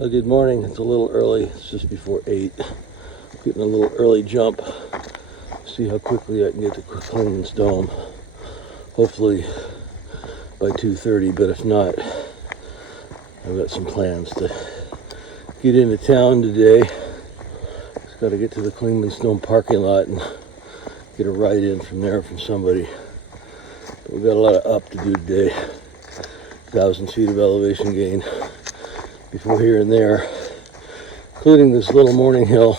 Good morning. It's a little early. It's just before 8. Getting a little early jump. See how quickly I can get to Clingman's dome. Hopefully by 2:30, but if not, I've got some plans to get into town today. Just got to get to the Clingman's dome parking lot and get a ride in from there from somebody. But we've got a lot of up to do today. 1,000 feet of elevation gain before here and there, including this little morning hill.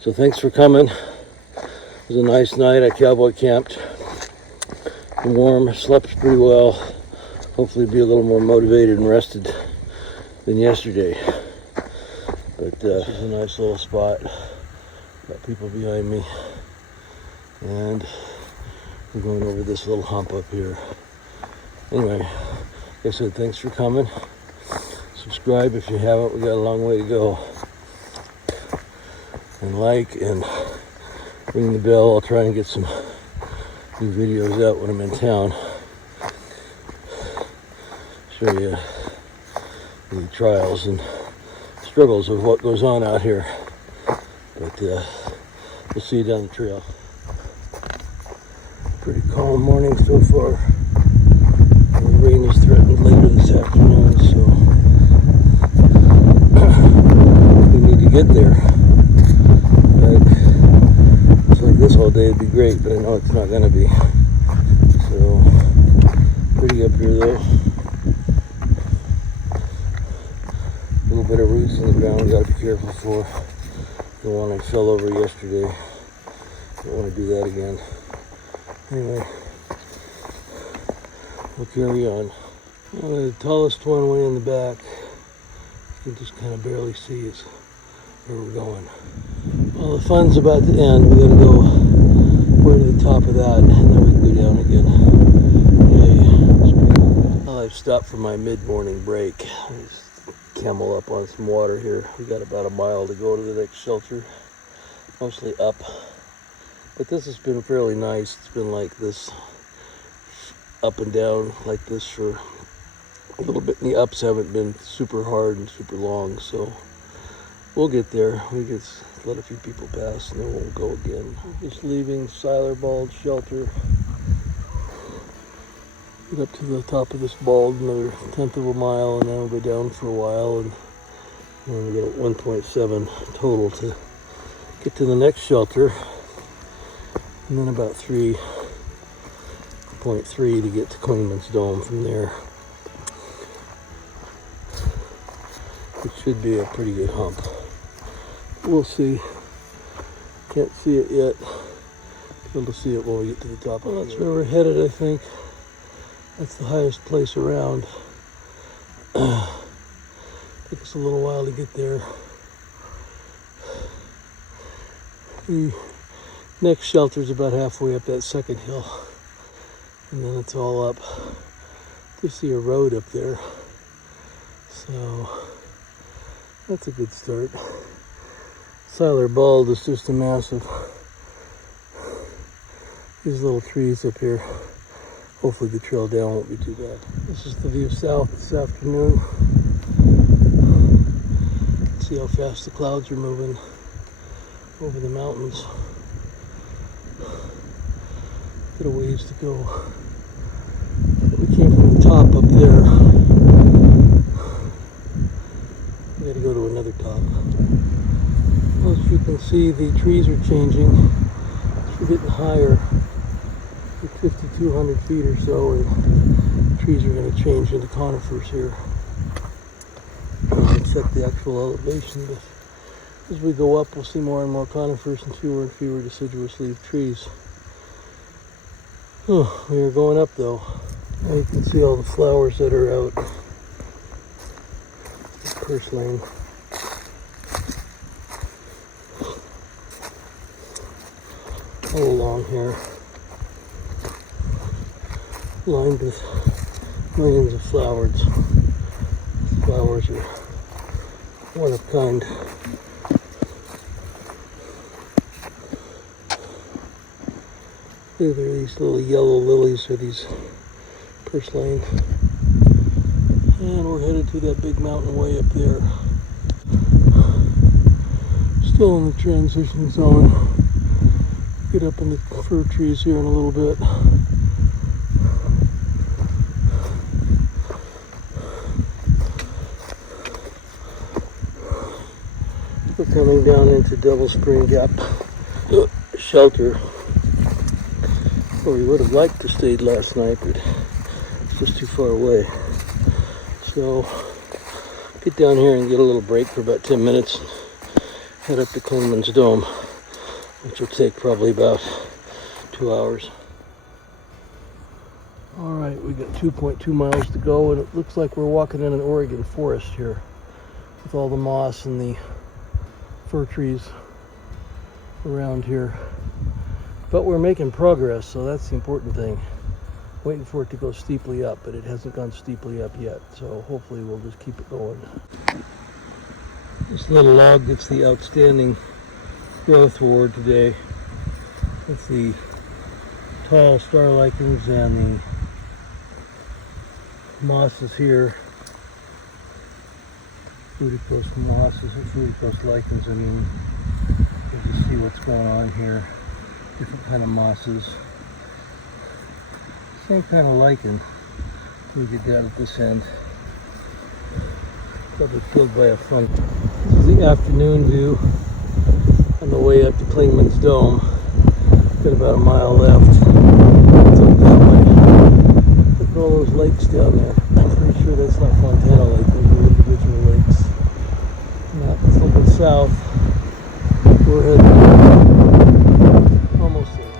So thanks for coming. It was a nice night. I cowboy camped. Warm, slept pretty well. Hopefully be a little more motivated and rested than yesterday. But this is a nice little spot. Got people behind me. And we're going over this little hump up here. Anyway, like I said, thanks for coming. Subscribe if you haven't. We got a long way to go. And like and ring the bell. I'll try and get some new videos out when I'm in town. Show you the trials and struggles of what goes on out here. But we'll see you down the trail. Pretty calm morning so far. And the rain is threatened later this afternoon, so we need to get there. But it's like this all day would be great, but I know it's not going to be. So pretty up here though. A little bit of roots in the ground we got to be careful for. The one I fell over yesterday. Don't want to do that again. Anyway, we'll carry on. The tallest one way in the back. You can just kind of barely see is where we're going. Well, the fun's about to end. We got to go way to the top of that, and then we can go down again. Yay. Well, I've stopped for my mid-morning break. Just camel up on some water here. We got about a mile to go to the next shelter. Mostly up. But this has been fairly nice. It's been like this up and down like this for a little bit. And the ups haven't been super hard and super long, so we'll get there. We just let a few people pass and then we'll go again. We're just leaving Siler Bald Shelter. Get up to the top of this bald, another 1/10 of a mile, and then we'll go down for a while, and then we get 1.7 total to get to the next shelter, and then about 3.3 to get to Clingman's dome from there. It should be a pretty good hump. We'll see. Can't see it yet. Be able to see it when we get to the top. Well, that's where we're headed, I think. That's the highest place around. Took us a little while to get there. The next shelter's about halfway up that second hill. And then it's all up. You see a road up there. So that's a good start. Siler Bald is just a massive. These little trees up here. Hopefully the trail down won't be too bad. This is the view south this afternoon. See how fast the clouds are moving over the mountains. Got a ways to go. We came from the top up there. We gotta go to another top. Well, as you can see, the trees are changing. We're getting higher. 5,200 feet or so, and trees are going to change into conifers here. I'll check the actual elevation, but as we go up, we'll see more and more conifers and fewer deciduous leaf trees. Oh, we are going up though. Now you can see all the flowers that are out. Purslane. All along here. Lined with millions of flowers. Flowers are one of a kind. There are these little yellow lilies, or these purslane. And we're headed to that big mountain way up there. Still in the transition zone. Get up in the fir trees here in a little bit. We're coming down into Devil Spring Gap shelter, where we would have liked to stayed last night, but it's just too far away. So get down here and get a little break for about 10 minutes. Head up to Clingman's Dome, which will take probably about 2 hours. All right, we got 2.2 miles to go, and it looks like we're walking in an Oregon forest here with all the moss and the fir trees around here. But we're making progress, so that's the important thing. Waiting for it to go steeply up, but it hasn't gone steeply up yet, so hopefully we'll just keep it going. This little log gets the outstanding growth award today. It's the tall star lichens and the mosses here. Fruticose mosses and fruticose lichens. I mean, you just see what's going on here. Different kind of mosses. Same kind of lichen. We get down at this end. Probably killed by a fungus. This is the afternoon view on the way up to Clingman's Dome. Got about a mile left. It's up that way. Look at all those lakes down there. I'm pretty sure that's not Fontana Lake. Those are individual lakes. Now, it's looking south. We're heading almost there.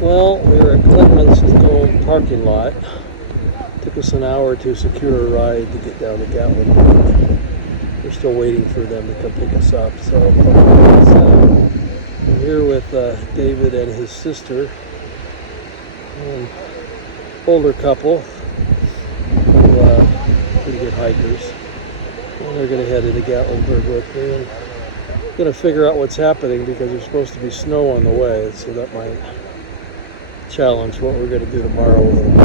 Well, we were at Clingman's Dome parking lot. Took us an hour to secure a ride to get down to Gatlinburg. We're still waiting for them to come pick us up. So I'm here with David and his sister, an older couple, who pretty good hikers. And they're going to head into Gatlinburg with me. And going to figure out what's happening because there's supposed to be snow on the way, so that might challenge what we're going to do tomorrow. We'll go to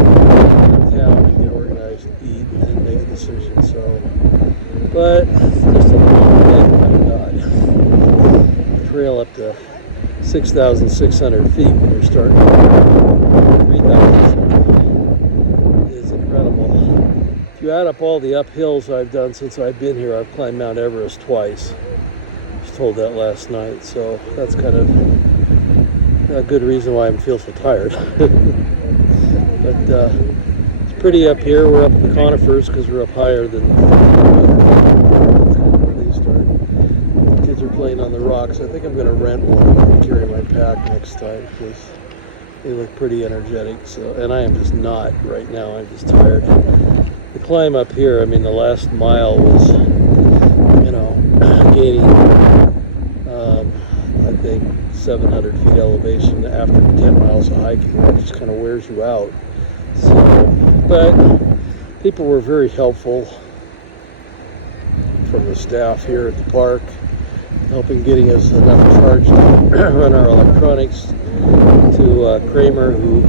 town and get organized, eat, and then make a decision. So, but just a long day, my God. The trail up to 6,600 feet when you're starting 3,000 is incredible. If you add up all the uphills I've done since I've been here, I've climbed Mount Everest twice. I was told that last night, so that's kind of a good reason why I feel so tired. But it's pretty up here. We're up in the conifers because we're up higher than where they start. The kids are playing on the rocks. I think I'm going to rent one and carry my pack next time because they look pretty energetic. So, and I am just not right now. I'm just tired. The climb up here, I mean, the last mile was, gaining, I think, 700 feet elevation after 10 miles of hiking. That just kind of wears you out. So, but people were very helpful from the staff here at the park, helping getting us enough charge to run our electronics to Kramer, who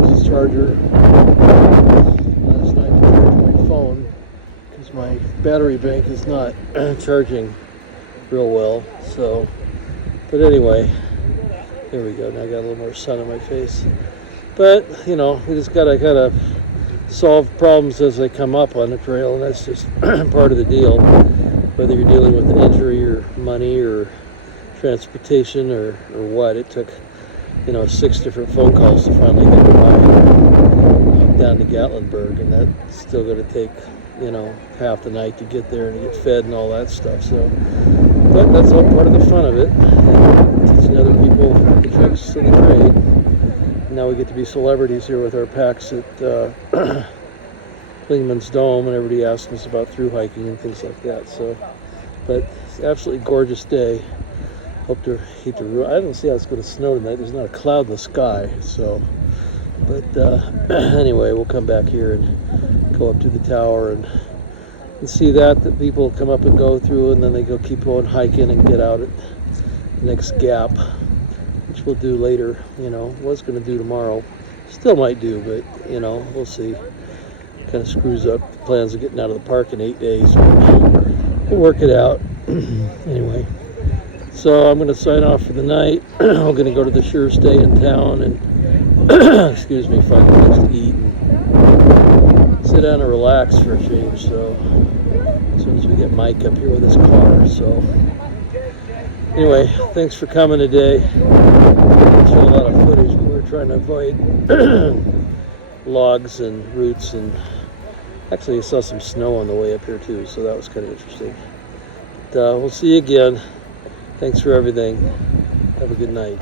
was his charger last night to charge my phone because my battery bank is not charging real well. So, but anyway, there we go. Now I got a little more sun on my face. But, we just got to kind of solve problems as they come up on the trail, and that's just part of the deal. Whether you're dealing with an injury or money or transportation or what. It took, 6 different phone calls to finally get the ride down to Gatlinburg, and that's still going to take, half the night to get there and to get fed and all that stuff. So, but that's all part of the fun of it. Teaching other people the tricks of the trade. Now we get to be celebrities here with our packs at Clingman's Dome, and everybody asks us about through hiking and things like that. So, but it's an absolutely gorgeous day. Hope to keep the. I don't see how it's going to snow tonight. There's not a cloud in the sky. So, but anyway, we'll come back here and go up to the tower and see that people come up and go through, and then they keep going hiking and get out at the next gap. which we'll do later. Was going to do tomorrow. Still might do, but we'll see. Kind of screws up the plans of getting out of the park in 8 days. We'll work it out. Anyway, so I'm going to sign off for the night. I'm going to go to the Sure Stay in town and excuse me, find a place to eat and sit down and relax for a change. So as soon as we get Mike up here with his car. So anyway, thanks for coming today. Show a lot of footage, but we're trying to avoid logs and roots, and actually I saw some snow on the way up here too, so that was kind of interesting. But, we'll see you again. Thanks for everything. Have a good night.